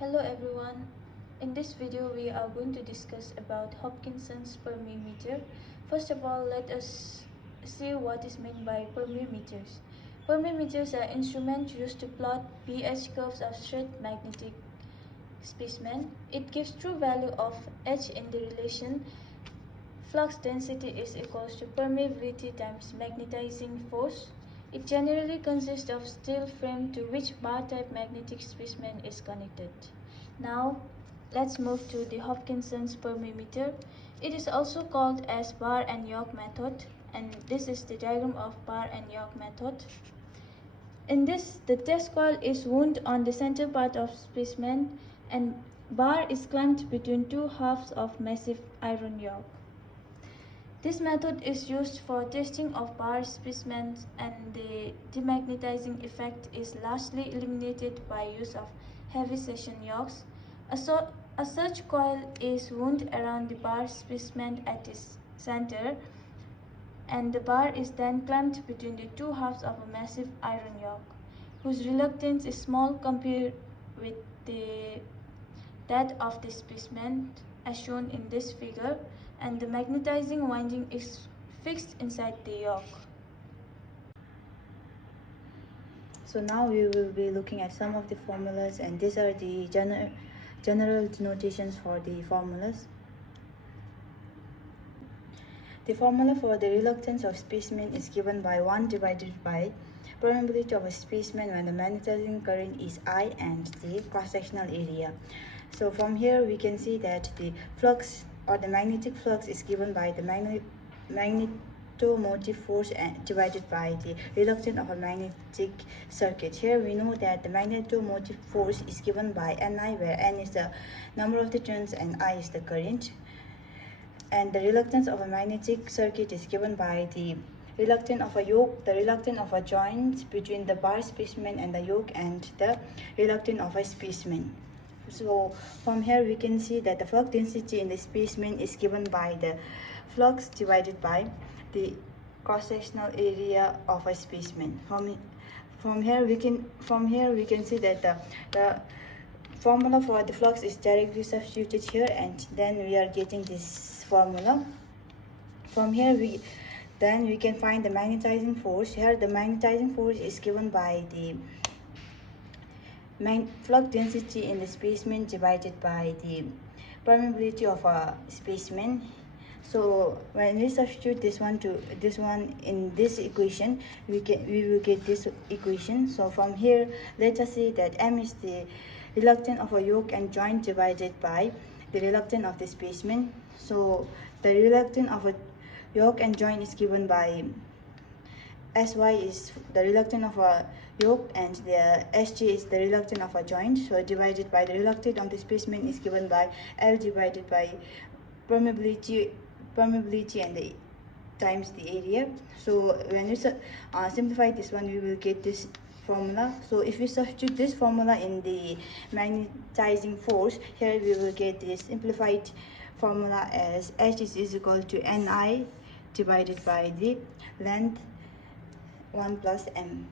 Hello everyone. In this video we are going to discuss about Hopkinson's permeameter. First of all, let us see what is meant by permeameters. Permeameters are instruments used to plot pH curves of straight magnetic specimen. It gives true value of H in the relation flux density is equals to permeability times magnetizing force. It generally consists of steel frame to which bar-type magnetic specimen is connected. Now, let's move to the Hopkinson's permeameter. It is also called as bar and yoke method, and this is the diagram of bar and yoke method. In this, the test coil is wound on the center part of specimen, and bar is clamped between two halves of massive iron yoke. This method is used for testing of bar specimens, and the demagnetizing effect is largely eliminated by use of heavy session yokes. A such coil is wound around the bar specimen at its center, and the bar is then clamped between the two halves of a massive iron yoke, whose reluctance is small compared with that of the specimen as shown in this figure, and the magnetizing winding is fixed inside the yoke. So now we will be looking at some of the formulas, and these are the general denotations for the formulas. The formula for the reluctance of specimen is given by 1 divided by permeability of a specimen when the magnetizing current is I and the cross-sectional area. So from here we can see that the flux or the magnetic flux is given by the magnetomotive force divided by the reluctance of a magnetic circuit. Here we know that the magnetomotive force is given by Ni, where N is the number of the turns and I is the current. And the reluctance of a magnetic circuit is given by the reluctance of a yoke, the reluctance of a joint between the bar specimen and the yoke, and the reluctance of a specimen. So from here we can see that the flux density in the specimen is given by the flux divided by the cross-sectional area of a specimen. From here we can see that the formula for the flux is directly substituted here, and then we are getting this formula. From here we can find the magnetizing force. Here the magnetizing force is given by the flux density in the specimen divided by the permeability of a specimen. So when we substitute this one in this equation, we will get this equation. So from here, let us say that M is the reluctance of a yoke and joint divided by the reluctance of the specimen. So the reluctance of a yoke and joint is given by Sy is the reluctance of a yoke, and the Sg is the reluctance of a joint. So divided by the reluctance of the specimen is given by L divided by permeability and the times the area. So when we simplify this one, we will get this formula. So if we substitute this formula in the magnetizing force, here we will get this simplified formula as H is equal to Ni divided by the length 1 plus M.